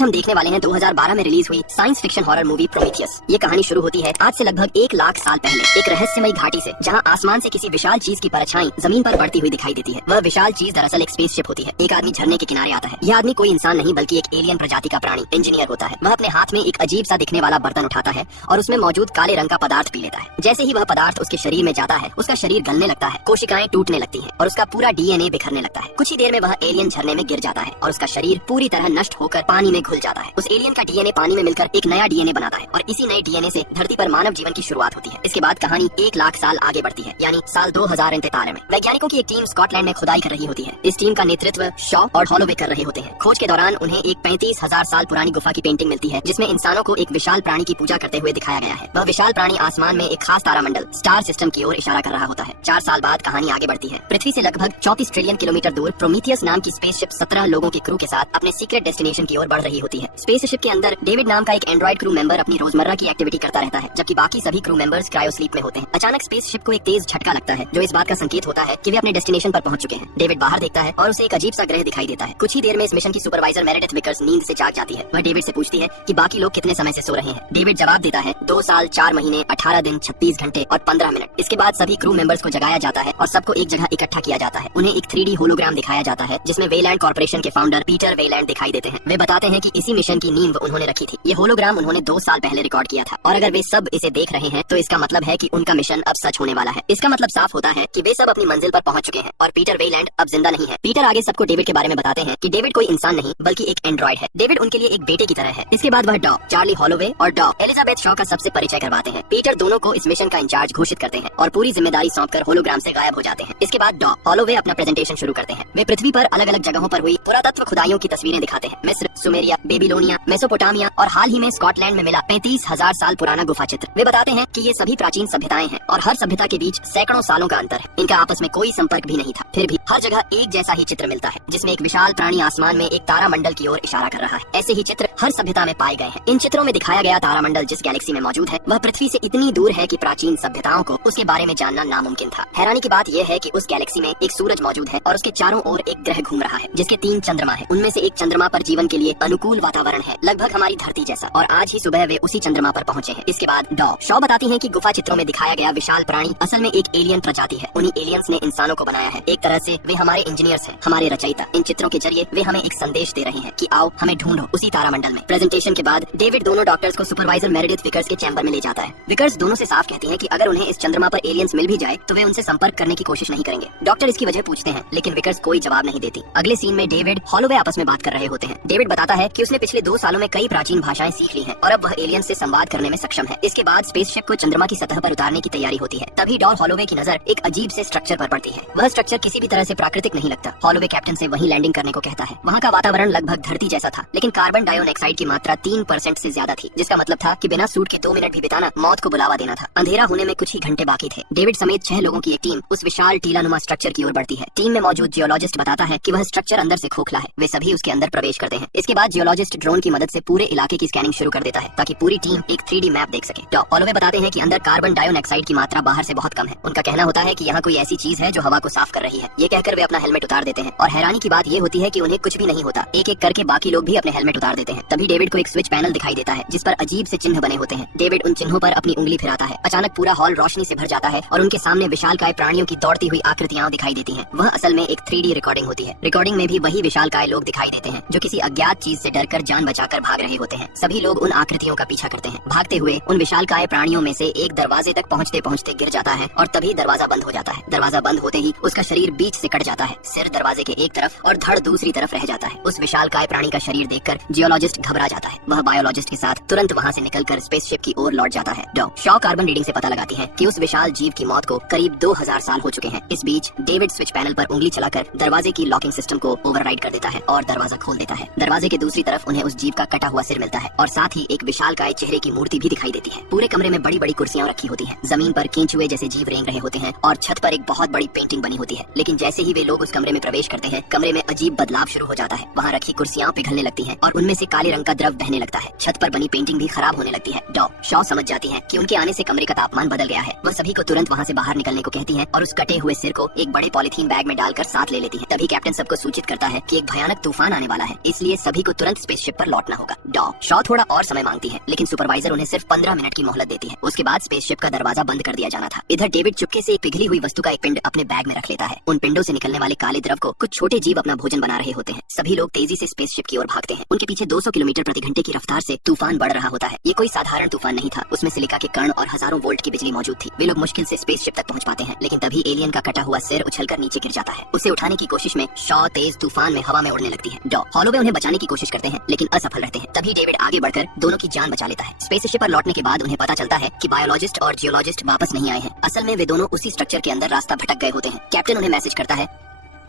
आज हम देखने वाले हैं 2012 में रिलीज हुई science fiction horror movie Prometheus. ये कहानी शुरू होती है आज से लगभग 1 लाख साल पहले एक रहस्यमयी घाटी से, जहां आसमान से किसी विशाल चीज की परछाई जमीन पर बढ़ती हुई दिखाई देती है। वह विशाल चीज दरअसल एक स्पेसशिप होती है। एक आदमी झरने के किनारे आता है। यह आदमी कोई इंसान नहीं बल्कि एक एलियन प्रजाति का प्राणी इंजीनियर होता है। वह अपने हाथ में एक अजीब सा दिखने वाला बर्तन उठाता है और उसमें मौजूद काले रंग का पदार्थ पी लेता है। जैसे ही वह पदार्थ उसके शरीर में जाता है, उसका शरीर गलने लगता है, कोशिकाएं टूटने लगती हैं और उसका पूरा डीएनए बिखरने लगता है। कुछ ही देर में वह एलियन झरने में गिर जाता है और उसका शरीर पूरी तरह नष्ट होकर पानी में घुल जाता है। उस एलियन का डीएनए पानी में मिलकर एक नया डीएनए बनाता है और इसी नए डीएनए से धरती पर मानव जीवन की शुरुआत होती है। इसके बाद कहानी 1 लाख साल आगे बढ़ती है, यानी साल 2043 में। वैज्ञानिकों की एक टीम स्कॉटलैंड में खुदाई कर रही होती है। इस टीम का नेतृत्व शॉ और हॉलोवे कर रहे होते हैं। खोज के दौरान उन्हें एक 35,000 साल पुरानी गुफा की पेंटिंग मिलती है, जिसमें इंसानों को एक विशाल प्राणी की पूजा करते हुए दिखाया गया है। वह विशाल प्राणी आसमान में एक खास तारामंडल स्टार सिस्टम की ओर इशारा कर रहा होता है। 4 साल बाद कहानी आगे बढ़ती है। पृथ्वी से लगभग 34 ट्रिलियन किलोमीटर दूर प्रोमीथियस नाम की स्पेसशिप 17 लोगों के क्रू के साथ अपने सीक्रेट डेस्टिनेशन की ओर बढ़ रही होती है। स्पेसशिप के अंदर डेविड नाम का एक एंड्रॉइड क्रू मेंबर अपनी रोजमर्रा की एक्टिविटी करता रहता है, जबकि बाकी सभी क्रू मेंबर्स क्रायो स्लीप में होते हैं। अचानक स्पेसशिप को एक तेज झटका लगता है, जो इस बात का संकेत होता है कि वे अपने डेस्टिनेशन पर पहुंच चुके हैं। डेविड बाहर देखता है और उसे एक अजीब सा ग्रह दिखाई देता है। कुछ ही देर में इस मिशन की सुपरवाइजर मेरेडिथ विकर्स नींद से जाग जाती है। वह डेविड से पूछती है कि बाकी लोग कितने समय से सो रहे हैं। डेविड जवाब देता है 2 साल 4 महीने 18 दिन 26 घंटे और 15 मिनट। इसके बाद सभी क्रू मेंबर्स को जगाया जाता है और सबको एक जगह इकट्ठा किया जाता है। उन्हें एक 3D होलोग्राम दिखाया जाता है, जिसमें वेलैंड कॉर्पोरेशन के फाउंडर पीटर वेलैंड दिखाई देते हैं। वे बताते हैं कि इसी मिशन की नींव उन्होंने रखी थी। ये होलोग्राम उन्होंने 2 साल पहले रिकॉर्ड किया था और अगर वे सब इसे देख रहे हैं तो इसका मतलब है कि उनका मिशन अब सच होने वाला है। इसका मतलब साफ होता है कि वे सब अपनी मंजिल पर पहुंच चुके हैं और पीटर वेलैंड अब जिंदा नहीं है। पीटर आगे सबको डेविड के बारे में बताते हैं कि डेविड कोई इंसान नहीं बल्कि एक एंड्रॉइड है। डेविड उनके लिए एक बेटे की तरह है। इसके बाद वह डॉ चार्ली हॉलोवे और डॉ एलिजाबेथ शॉ का सबसे परिचय करवाते हैं। पीटर दोनों को इस मिशन का इंचार्ज घोषित करते हैं और पूरी जिम्मेदारी सौंपकर होलोग्राम से गायब हो जाते हैं। इसके बाद डॉ हॉलोवे अपना प्रेजेंटेशन शुरू करते हैं। वे पृथ्वी पर अलग अलग जगहों पर हुई पुरातत्व खुदाइयों की तस्वीरें दिखाते हैं। मिस्र, सुमेरिया, बेबीलोनिया, मेसोपोटामिया और हाल ही में स्कॉटलैंड में मिला 35,000 साल पुराना गुफा चित्र। वे बताते हैं कि ये सभी प्राचीन सभ्यताएं हैं और हर सभ्यता के बीच सैकड़ों सालों का अंतर है। इनका आपस में कोई संपर्क भी नहीं था। फिर भी हर जगह एक जैसा ही चित्र मिलता है, जिसमें एक विशाल प्राणी आसमान में एक तारामंडल की ओर इशारा कर रहा है। ऐसे ही चित्र हर सभ्यता में पाए गए हैं। इन चित्रों में दिखाया गया तारामंडल जिस गैलेक्सी में मौजूद है, वह पृथ्वी से इतनी दूर है कि प्राचीन सभ्यताओं को उसके बारे में जानना नामुमकिन था। हैरानी की बात यह है कि उस गैलेक्सी में एक सूरज मौजूद है और उसके चारों ओर एक ग्रह घूम रहा है, जिसके 3 चंद्रमा है। उनमें से एक चंद्रमा पर जीवन के लिए अनुकूल वातावरण है, लगभग हमारी धरती जैसा, और आज ही सुबह वे उसी चंद्रमा पर पहुंचे हैं। इसके बाद डॉ शॉ बताती हैं कि गुफा चित्रों में दिखाया गया विशाल प्राणी असल में एक एलियन प्रजाति है। उन्हीं एलियंस ने इंसानों को बनाया है। एक तरह से वे हमारे इंजीनियर्स हैं, हमारे रचयिता। इन चित्रों के जरिए वे हमें एक संदेश दे रहे हैं कि आओ हमें ढूंढो उसी तारामंडल में। प्रेजेंटेशन के बाद डेविड दोनों डॉक्टर्स को सुपरवाइजर मेरेडिथ विकर्स के चैम्बर में ले जाता है। विकर्स दोनों से साफ कहती हैं कि अगर उन्हें इस चंद्रमा पर एलियंस मिल भी जाए तो वे उनसे संपर्क करने की कोशिश नहीं करेंगे। डॉक्टर इसकी वजह पूछते हैं, लेकिन विकर्स कोई जवाब नहीं देती। अगले सीन में डेविड हॉलोवे आपस में बात कर रहे होते हैं। डेविड बताता है कि उसने पिछले 2 सालों में कई प्राचीन भाषाएं सीख ली हैं और अब वह एलियंस से संवाद करने में सक्षम है। इसके बाद स्पेसशिप को चंद्रमा की सतह पर उतारने की तैयारी होती है। तभी डॉ हॉलोवे की नजर एक अजीब से स्ट्रक्चर पर पड़ती है। वह स्ट्रक्चर किसी भी तरह से प्राकृतिक नहीं लगता। हॉलोवे कैप्टन से वहीं लैंडिंग करने को कहता है। वहाँ का वातावरण लगभग धरती जैसा था, लेकिन कार्बन डाइऑक्साइड की मात्रा 3% से ज्यादा थी, जिसका मतलब था कि बिना सूट के 2 मिनट भी बिताना मौत को बुलावा देना था। अंधेरा होने में कुछ ही घंटे बाकी थे। डेविड समेत 6 लोगों की एक टीम उस विशाल टीलानुमा स्ट्रक्चर की ओर बढ़ती है। टीम में मौजूद जियोलॉजिस्ट बताता है कि वह स्ट्रक्चर अंदर से खोखला है। वे सभी उसके अंदर प्रवेश करते हैं। इसके बाद जियोलॉजिस्ट ड्रोन की मदद से पूरे इलाके की स्कैनिंग शुरू कर देता है, ताकि पूरी टीम एक 3D मैप देख सके। डॉ हॉलोवे बताते हैं कि अंदर कार्बन डाइऑक्साइड की मात्रा बाहर से बहुत कम है। उनका कहना होता है कि यहाँ कोई ऐसी चीज है जो हवा को साफ कर रही है। ये कहकर वे अपना हेलमेट उतार देते हैं और हैरानी की बात ये होती है कि उन्हें कुछ भी नहीं होता। एक एक करके बाकी लोग भी अपने हेलमेट उतार देते हैं। तभी डेविड को एक स्विच पैनल दिखाई देता है, जिस पर अजीब से चिन्ह बने होते हैं। डेविड उन चिन्हों पर अपनी उंगली फिराता है। अचानक पूरा हॉल रोशनी से भर जाता है और उनके सामने विशालकाय प्राणियों की दौड़ती हुई आकृतियां दिखाई देती हैं। वह असल में एक 3D रिकॉर्डिंग होती है। रिकॉर्डिंग में भी वही विशालकाय लोग दिखाई देते हैं जो किसी अज्ञात चीज से डरकर जान बचाकर भाग रहे होते हैं। सभी लोग उन आकृतियों का पीछा करते हैं। भागते हुए उन विशालकाय प्राणियों में से एक दरवाजे तक पहुंचते पहुंचते गिर जाता है और तभी दरवाजा बंद हो जाता है। दरवाजा बंद होते ही उसका शरीर बीच से कट जाता है। सिर दरवाजे के एक तरफ और धड़ दूसरी तरफ रह जाता है। उस विशालकाय प्राणी का शरीर देखकर जियोलॉजिस्ट घबरा जाता है। वह बायोलॉजिस्ट के साथ तुरंत वहाँ से निकलकर स्पेसशिप की ओर लौट जाता है। डॉ शॉ कार्बन रीडिंग से पता लगाती है कि उस विशाल जीव की मौत को करीब 2000 साल हो चुके हैं। इस बीच डेविड स्विच पैनल पर उंगली चलाकर दरवाजे की लॉकिंग सिस्टम को ओवरराइड कर देता है और दरवाजा खोल देता है। दरवाजे के दूसरी तरफ उन्हें उस जीव का कटा हुआ सिर मिलता है और साथ ही एक विशालकाय चेहरे की मूर्ति भी दिखाई देती है। पूरे कमरे में बड़ी बड़ी कुर्सियां रखी होती हैं। जमीन पर केंचुए जैसे जीव रेंग रहे होते हैं और छत पर एक बहुत बड़ी पेंटिंग बनी होती है। लेकिन जैसे ही वे लोग उस कमरे में प्रवेश करते हैं, कमरे में अजीब बदलाव शुरू हो जाता है। वहाँ रखी कुर्सियां पिघलने लगती हैं और उनमें से काले रंग का द्रव बहने लगता है। छत पर बनी पेंटिंग भी खराब होने लगती है। डॉ शॉ समझ जाती हैं कि उनके आने से कमरे का तापमान बदल गया है। वह सभी को तुरंत वहाँ से बाहर निकलने को कहती हैं और उस कटे हुए सिर को एक बड़े पॉलिथीन बैग में डालकर साथ ले लेती है। तभी कैप्टन सबको सूचित करता है कि एक भयानक तूफान आने वाला है, इसलिए सभी को तुरंत तुरंत स्पेसशिप पर लौटना होगा। शॉ थोड़ा और समय मांगती है, लेकिन सुपरवाइजर उन्हें सिर्फ 15 मिनट की मोहलत देती है। उसके बाद स्पेसशिप का दरवाजा बंद कर दिया जाना था। इधर डेविड चुपके से एक पिघली हुई वस्तु का एक पिंड अपने बैग में रख लेता है। उन पिंडों से निकलने वाले काले द्रव को कुछ छोटे जीव अपना भोजन बना रहे होते हैं। सभी लोग तेजी से स्पेसशिप की ओर भागते हैं। उनके पीछे 200 किलोमीटर प्रति घंटे की रफ्तार से तूफान बढ़ रहा होता है। ये कोई साधारण तूफान नहीं था, उसमें सिलिका के कण और हजारों वोल्ट की बिजली मौजूद थी। वे लोग मुश्किल से स्पेसशिप तक पहुंच पाते हैं, लेकिन तभी एलियन का कटा हुआ सिर उछलकर नीचे गिर जाता है। उसे उठाने की कोशिश में शॉ तेज तूफान में हवा में उड़ने लगती है। हॉलोवे उन्हें बचाने की कोशिश करते हैं, लेकिन असफल रहते हैं। तभी डेविड आगे बढ़कर दोनों की जान बचा लेता है। स्पेसशिप पर लौटने के बाद उन्हें पता चलता है कि बायोलॉजिस्ट और जियोलॉजिस्ट वापस नहीं आए हैं। असल में वे दोनों उसी स्ट्रक्चर के अंदर रास्ता भटक गए होते हैं। कैप्टन उन्हें मैसेज करता है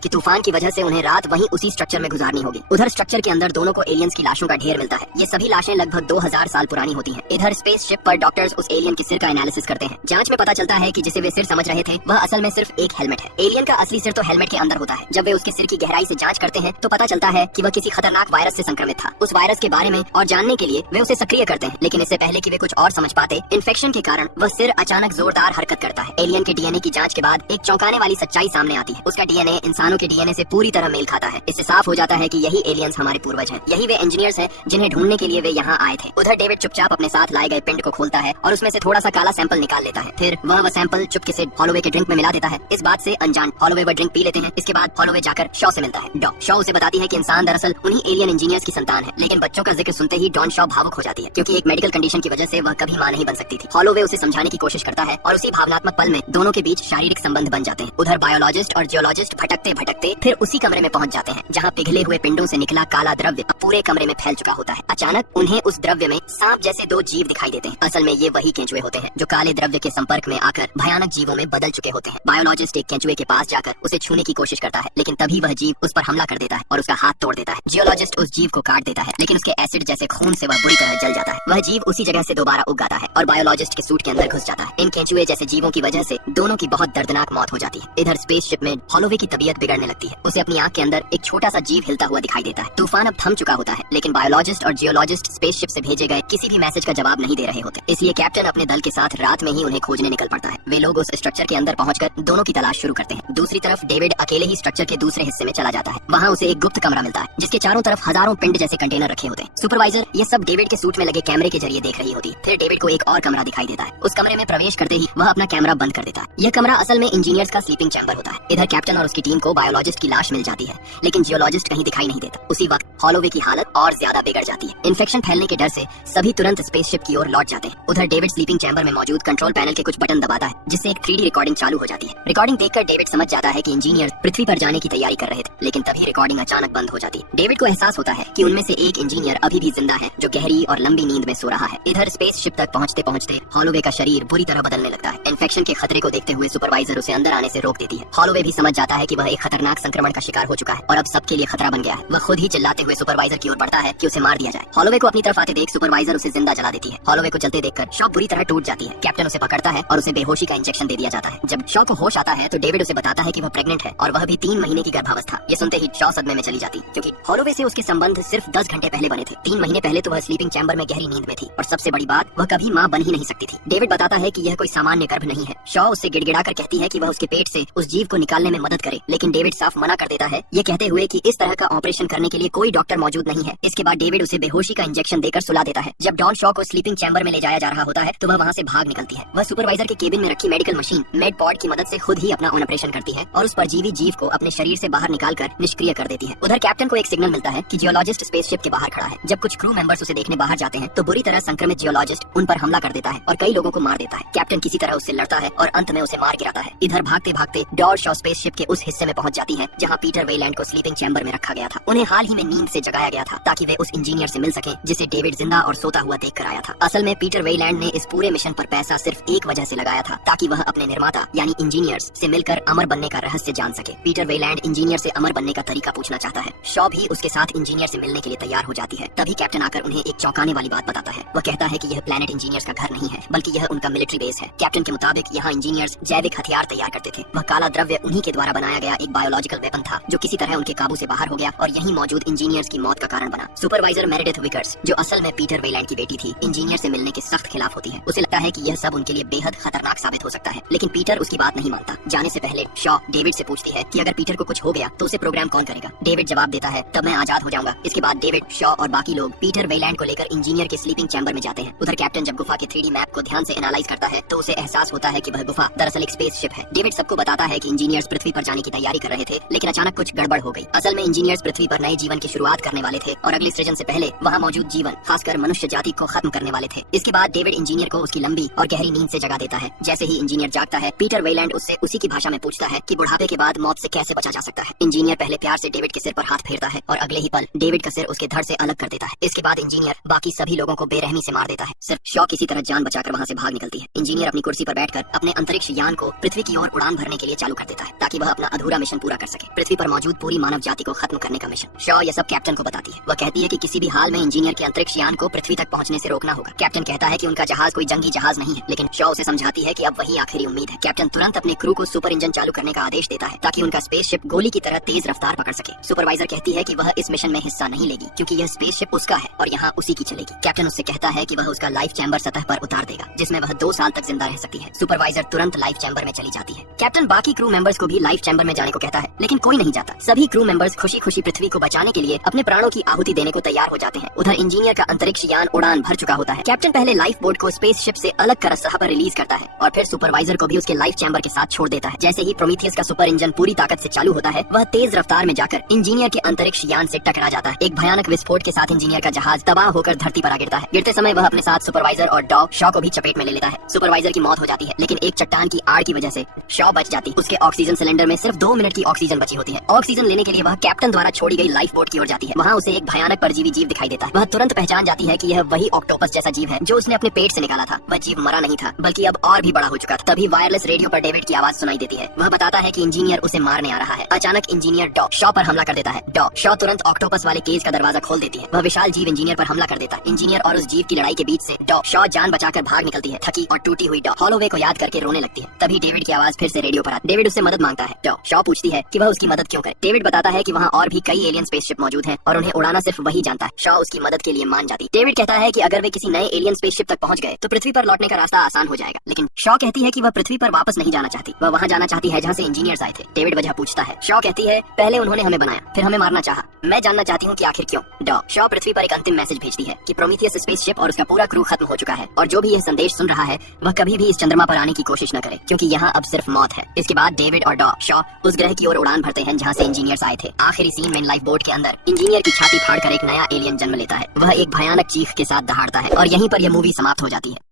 कि तूफान की वजह से उन्हें रात वहीं उसी स्ट्रक्चर में गुजारनी होगी। उधर स्ट्रक्चर के अंदर दोनों को एलियंस की लाशों का ढेर मिलता है। ये सभी लाशें लगभग 2000 साल पुरानी होती हैं। इधर स्पेसशिप पर डॉक्टर्स उस एलियन के सिर का एनालिसिस करते हैं। जांच में पता चलता है कि जिसे वे सिर समझ रहे थे वह असल में सिर्फ एक हेलमेट है। एलियन का असली सिर तो हेलमेट के अंदर होता है। जब वे उसके सिर की गहराई से जांच करते हैं तो पता चलता है कि वह किसी खतरनाक वायरस से संक्रमित था। उस वायरस के बारे में और जानने के लिए वे उसे सक्रिय करते हैं, लेकिन इससे पहले कि वे कुछ और समझ पाते, इन्फेक्शन के कारण वह सिर अचानक जोरदार हरकत करता है। एलियन के डीएनए की जांच के बाद एक चौंकाने वाली सच्चाई सामने आती है। उसका डीएनए इंसानों के डीएनए से पूरी तरह मेल खाता है। इससे साफ हो जाता है कि यही एलियंस हमारे पूर्वज हैं। यही वे इंजीनियर्स हैं जिन्हें ढूंढने के लिए वे यहाँ आए थे। उधर डेविड चुपचाप अपने साथ लाए गए पिंड को खोलता है और उसमें से थोड़ा सा काला सैंपल निकाल लेता है। फिर वह सैंपल चुपके से हॉलोवे के ड्रिंक में मिला देता है। इस बात से अनजान हॉलोवे वह ड्रिंक पी लेते हैं। इसके बाद हॉलोवे जाकर शॉ से मिलता है। शॉ उसे बताती है कि इंसान दरअसल उन्हीं एलियन इंजीनियर्स की संतान है, लेकिन बच्चों का जिक्र सुनते ही डॉन शॉ भावुक हो जाती है, क्योंकि एक मेडिकल कंडीशन की वजह से वह कभी मां नहीं बन सकती थी। हॉलोवे उसे समझाने की कोशिश करता है और उसी भावनात्मक पल में दोनों के बीच शारीरिक संबंध बन जाते हैं। उधर बायोलॉजिस्ट और जियोलॉजिस्ट भटकते भटकते फिर उसी कमरे में पहुंच जाते हैं जहाँ पिघले हुए पिंडों से निकला काला द्रव्य पूरे कमरे में फैल चुका होता है। अचानक उन्हें उस द्रव्य में सांप जैसे 2 जीव दिखाई देते हैं। असल में ये वही केंचुए होते हैं जो काले द्रव्य के संपर्क में आकर भयानक जीवों में बदल चुके होते हैं। बायोलॉजिस्ट एक केंचुए के पास जाकर उसे छूने की कोशिश करता है, लेकिन तभी वह जीव उस पर हमला कर देता है और उसका हाथ तोड़ देता है। जियोलॉजिस्ट उस जीव को काट देता है, लेकिन उसके एसिड जैसे खून से वह बुरी तरह जल जाता है। वह जीव उसी जगह से दोबारा उग आता है और बायोलॉजिस्ट के सूट के अंदर घुस जाता है। इन केंचुए जैसे जीवों की वजह से दोनों की बहुत दर्दनाक मौत हो जाती है। इधर स्पेसशिप में हॉलोवे की तबीयत बिगड़ने लगती है। उसे अपनी आंख के अंदर एक छोटा सा जीव हिलता हुआ दिखाई देता है। तूफान अब थम चुका होता है, लेकिन बायोलॉजिस्ट और जियोलॉजिस्ट स्पेसशिप से भेजे गए किसी भी मैसेज का जवाब नहीं दे रहे होते। इसलिए कैप्टन अपने दल के साथ रात में ही उन्हें खोजने निकल पड़ता है। वे लोग उस स्ट्रक्चर के अंदर पहुंचकर दोनों की तलाश शुरू करते हैं। दूसरी तरफ डेविड अकेले ही स्ट्रक्चर के दूसरे हिस्से में चला जाता है। वहाँ उसे एक गुप्त कमरा मिलता है जिसके चारों तरफ हजारों पिंड जैसे कंटेनर रखे होते हैं। सुपरवाइजर ये सब डेविड के सूट में लगे कैमरे के जरिए देख रही होती है। फिर डेविड को एक और कमरा दिखाई देता है। उस कमरे में प्रवेश करते ही वह अपना कैमरा बंद कर देता है। यह कमरा असल में इंजीनियर्स का स्लीपिंग चैम्बर होता है। इधर कैप्टन और उसकी टीम को बायोलॉजिस्ट की लाश मिल जाती है, लेकिन जियोलॉजिस्ट कहीं दिखाई नहीं देता। उसी वक्त हॉलोवे की हालत और ज्यादा बिगड़ जाती है। इन्फेक्शन फैलने के डर से सभी तुरंत स्पेसशिप की ओर लौट जाते हैं। उधर डेविड स्लीपिंग चैम्बर में मौजूद कंट्रोल पैनल के कुछ बटन दबाता है, जिससे एक 3D रिकॉर्डिंग चालू हो जाती है। रिकॉर्डिंग देखकर डेविड समझ जाता है कि इंजीनियर पृथ्वी पर जाने की तैयारी कर रहे थे, लेकिन तभी रिकॉर्डिंग अचानक बंद हो जाती है। डेविड को एहसास होता है कि उनमें से एक इंजीनियर अभी भी जिंदा है, जो गहरी और लंबी नींद में सो रहा है। इधर स्पेसशिप तक पहुंचते पहुंचते हॉलोवे का शरीर बुरी तरह बदलने लगता है। इन्फेक्शन के खतरे को देखते हुए सुपरवाइजर उसे अंदर आने से रोक देती है। हॉलोवे भी समझ जाता है कि वह एक खतरनाक संक्रमण का शिकार हो चुका है और अब सबके लिए खतरा बन गया है। वह खुद ही चिल्लाते हुए सुपरवाइजर की ओर बढ़ता है कि उसे मार दिया जाए। हॉलोवे को अपनी तरफ आते देख सुपरवाइजर उसे जिंदा जला देती है। हॉलोवे को चलते देखकर शॉ बुरी तरह टूट जाती है। कैप्टन उसे पकड़ता है और उसे बेहोशी का इंजेक्शन दे दिया जाता है। जब शॉ को होश आता है तो डेविड उसे बताता है कि वह प्रेग्नेंट है और वह भी 3 महीने की गर्भावस्था। ये सुनते ही शॉ सदमे में चली जाती, क्योंकि हॉलोवे से उसके संबंध सिर्फ 10 घंटे पहले बने थे। 3 महीने पहले तो वह स्लीपिंग चैम्बर में गहरी नींद में थी और सबसे बड़ी बात, वह कभी मां बन ही नहीं सकती थी। डेविड बताता है कि यह कोई सामान्य गर्भ नहीं है। शॉ उससे गिड़गिड़ाकर कहती है कि वह उसके पेट से उस जीव को निकालने में मदद करे, लेकिन डेविड साफ मना कर देता है, ये कहते हुए कि इस तरह का ऑपरेशन करने के लिए कोई डॉक्टर मौजूद नहीं है। इसके बाद डेविड उसे बेहोशी का इंजेक्शन देकर सुला देता है। जब डॉन शॉ को स्लीपिंग चैम्बर में ले जाया जा रहा होता है तो वह वहाँ से भाग निकलती है। वह सुपरवाइजर के केबिन में रखी मेडिकल मशीन मेडपॉड की मदद से खुद ही अपना ऑपरेशन करती है और उस परजीवी जीव को अपने शरीर से बाहर निकालकर निष्क्रिय कर देती है। उधर कैप्टन को एक सिग्नल मिलता है कि जियोलॉजिस्ट स्पेसशिप के बाहर खड़ा है। जब कुछ क्रू मेंबर्स उसे देखने बाहर जाते हैं तो बुरी तरह संक्रमित जियोलॉजिस्ट उन पर हमला कर देता है और कई लोगों को मार देता है। कैप्टन किसी तरह उससे लड़ता है और अंत में उसे मार गिराता है। इधर भागते भागते डॉन शॉ स्पेसशिप के उस हिस्से में पहुंच जाती है जहाँ पीटर वेलैंड को स्लीपिंग चैम्बर में रखा गया था। उन्हें हाल ही में नींद से जगाया गया था ताकि वे उस इंजीनियर से मिल सके जिसे डेविड जिंदा और सोता हुआ देख कर आया था। असल में पीटर वेलैंड ने इस पूरे मिशन पर पैसा सिर्फ एक वजह से लगाया था, ताकि वह अपने निर्माता यानी इंजीनियर्स से मिलकर अमर बनने का रहस्य जान सके। पीटर वेलैंड इंजीनियर से अमर बनने का तरीका पूछना चाहता है। शॉ भी उसके साथ इंजीनियर से मिलने के लिए तैयार हो जाती है। तभी कैप्टन आकर उन्हें एक चौंकाने वाली बात बताता है। वह कहता है कि यह प्लेनेट इंजीनियर्स का घर नहीं है, बल्कि यह उनका मिलिट्री बेस है। कैप्टन के मुताबिक यहाँ इंजीनियर्स जैविक हथियार तैयार करते थे। वह काला द्रव्य उन्हीं के द्वारा बनाया गया एक एक बायोलॉजिकल वेपन था जो किसी तरह उनके काबू से बाहर हो गया और यहीं मौजूद इंजीनियर्स की मौत का कारण बना। सुपरवाइजर मेरेडिथ विकर्स, जो असल में पीटर वेलैंड की बेटी थी, इंजीनियर से मिलने के सख्त खिलाफ होती है। उसे लगता है कि यह सब उनके लिए बेहद खतरनाक साबित हो सकता है, लेकिन पीटर उसकी बात नहीं मानता। जाने से पहले शॉ डेविड से पूछती है कि अगर पीटर को कुछ हो गया तो उसे प्रोग्राम कौन करेगा। डेविड जवाब देता है, तब मैं आजाद हो जाऊंगा। इसके बाद डेविड, शॉ और बाकी लोग पीटर वेलैंड को लेकर इंजीनियर के स्लीपिंग चैम्बर में जाते हैं। उधर कैप्टन जब गुफा के 3D मैप को ध्यान से एनालाइज करता है तो उसे एहसास होता है कि वह गुफा दरअसल एक स्पेसशिप है। डेविड सबको बताता है कि इंजीनियर्स पृथ्वी पर जाने की तैयारी कर रहे थे, लेकिन अचानक कुछ गड़बड़ हो गई। असल में इंजीनियर्स पृथ्वी पर नए जीवन की शुरुआत करने वाले थे और अगले सृजन से पहले वहाँ मौजूद जीवन, खासकर मनुष्य जाति को खत्म करने वाले थे। इसके बाद डेविड इंजीनियर को उसकी लंबी और गहरी नींद से जगा देता है। जैसे ही इंजीनियर जागता है, पीटर वेलैंड उससे उसी की भाषा में पूछता है कि बुढ़ापे के बाद मौत से कैसे बचा जा सकता है। इंजीनियर पहले प्यार से डेविड के सिर पर हाथ फेरता है और अगले ही पल डेविड का सिर उसके धड़ से अलग कर देता है। इसके बाद इंजीनियर बाकी सभी लोगों को बेरहमी से मार देता है। सिर्फ शॉ किसी तरह जान बचाकर वहाँ से भाग निकलती है। इंजीनियर अपनी कुर्सी पर बैठकर अपने अंतरिक्ष यान को पृथ्वी की ओर उड़ान भरने के लिए चालू कर देता है ताकि वह अपना अधूरा मिशन पूरा कर सके, पृथ्वी पर मौजूद पूरी मानव जाति को खत्म करने का मिशन। शॉ यह सब कैप्टन को बताती है। वह कहती है कि किसी भी हाल में इंजीनियर के अंतरिक्ष यान को पृथ्वी तक पहुंचने से रोकना होगा। कैप्टन कहता है कि उनका जहाज कोई जंगी जहाज नहीं है, लेकिन शॉ उसे समझाती है कि अब वही आखिरी उम्मीद है। कैप्टन तुरंत अपने क्रू को सुपर इंजन चालू करने का आदेश देता है ताकि उनका स्पेसशिप गोली की तरह तेज रफ्तार पकड़ सके। सुपरवाइजर कहती है कि वह इस मिशन में हिस्सा नहीं लेगी क्योंकि यह स्पेसशिप उसका है और यहाँ उसी की चलेगी। कैप्टन उससे कहता है कि वह उसका लाइफ चैम्बर सतह पर उतार देगा, जिसमें वह 2 साल तक जिंदा रह सकती है। सुपरवाइजर तुरंत लाइफ चैम्बर में चली जाती है। कैप्टन बाकी क्रू मेंबर्स को भी लाइफ चैम्बर में जाने को कहता है, लेकिन कोई नहीं जाता। सभी क्रू मेंबर्स खुशी खुशी पृथ्वी को बचाने के लिए अपने प्राणों की आहुति देने को तैयार हो जाते हैं। उधर इंजीनियर का अंतरिक्ष यान उड़ान भर चुका होता है। कैप्टन पहले लाइफ बोट को स्पेसशिप से अलग कर सतह पर रिलीज करता है और फिर सुपरवाइजर को भी उसके लाइफ चैम्बर के साथ छोड़ देता है। जैसे ही प्रोमीथियस का सुपर इंजन पूरी ताकत से चालू होता है, वह तेज रफ्तार में जाकर इंजीनियर के अंतरिक्ष यान से टकरा जाता है। एक भयानक विस्फोट के साथ इंजीनियर का जहाज तबाह होकर धरती पर आ गिरता है। गिरते समय वह अपने साथ सुपरवाइजर और डॉग शॉ को भी चपेट में ले लेता है। सुपरवाइजर की मौत हो जाती है, लेकिन एक चट्टान की आड़ की वजह से शॉ बच जाती। उसके ऑक्सीजन सिलेंडर में सिर्फ 2 मिनट की ऑक्सीजन बची होती है। ऑक्सीजन लेने के लिए वह कैप्टन द्वारा छोड़ी गई लाइफ बोट की ओर जाती है। वहाँ उसे एक भयानक परजीवी जीव दिखाई देता है। वह तुरंत पहचान जाती है कि यह वही ऑक्टोपस जैसा जीव है जो उसने अपने पेट से निकाला था। वह जीव मरा नहीं था, बल्कि अब और भी बड़ा हो चुका था। तभी वायरलेस रेडियो पर डेविड की आवाज सुनाई देती है। वह बताता है कि इंजीनियर उसे मारने आ रहा है। अचानक इंजीनियर डॉ शॉ पर हमला कर देता है। डॉ शॉ तुरंत ऑक्टोपस वाले केज का दरवाजा खोल देती है। वह विशाल जीव इंजीनियर पर हमला कर देता है। इंजीनियर और उस जीव की लड़ाई के बीच से डॉ शॉ जान बचाकर भाग निकलती है। थकी और टूटी हुई डॉ हॉलोवे को याद करके रोने लगती है। तभी डेविड की आवाज फिर से रेडियो पर आती है। डेविड उससे मदद मांगता है। डॉ शॉ पूछती है कि वह उसकी मदद क्यों करे। डेविड बताता है कि वहाँ और भी कई एलियन स्पेसशिप मौजूद हैं और उन्हें उड़ाना सिर्फ वही जानता है। शॉ उसकी मदद के लिए मान जाती है। डेविड कहता है कि अगर वे किसी नए एलियन स्पेसशिप तक पहुंच गए तो पृथ्वी पर लौटने का रास्ता आसान हो जाएगा, लेकिन शॉ कहती है कि वह पृथ्वी पर वापस नहीं जाना चाहती। वह वहाँ जाना चाहती है जहाँ से इंजीनियर्स आए थे। डेविड वजह पूछता है। शॉ कहती है, पहले उन्होंने हमें बनाया, फिर हमें मारना चाहा। मैं जानना चाहती हूँ कि आखिर क्यों। डॉ शॉ पृथ्वी पर एक अंतिम मैसेज भेजती है कि प्रोमीथियस स्पेसशिप और उसका पूरा क्रू खत्म हो चुका है और जो भी यह संदेश सुन रहा है वह कभी भी इस चंद्रमा पर आने की कोशिश न करे, क्योंकि यहाँ अब सिर्फ मौत है। इसके बाद डेविड और डॉ शॉ उस ग्रह की ओर उड़ान भरते हैं जहाँ से इंजीनियर्स आए थे। आखिरी सीन में लाइफ बोट के अंदर इंजीनियर की छाती फाड़कर एक नया एलियन जन्म लेता है। वह एक भयानक चीख के साथ दहाड़ता है और यहीं पर यह मूवी समाप्त हो जाती है।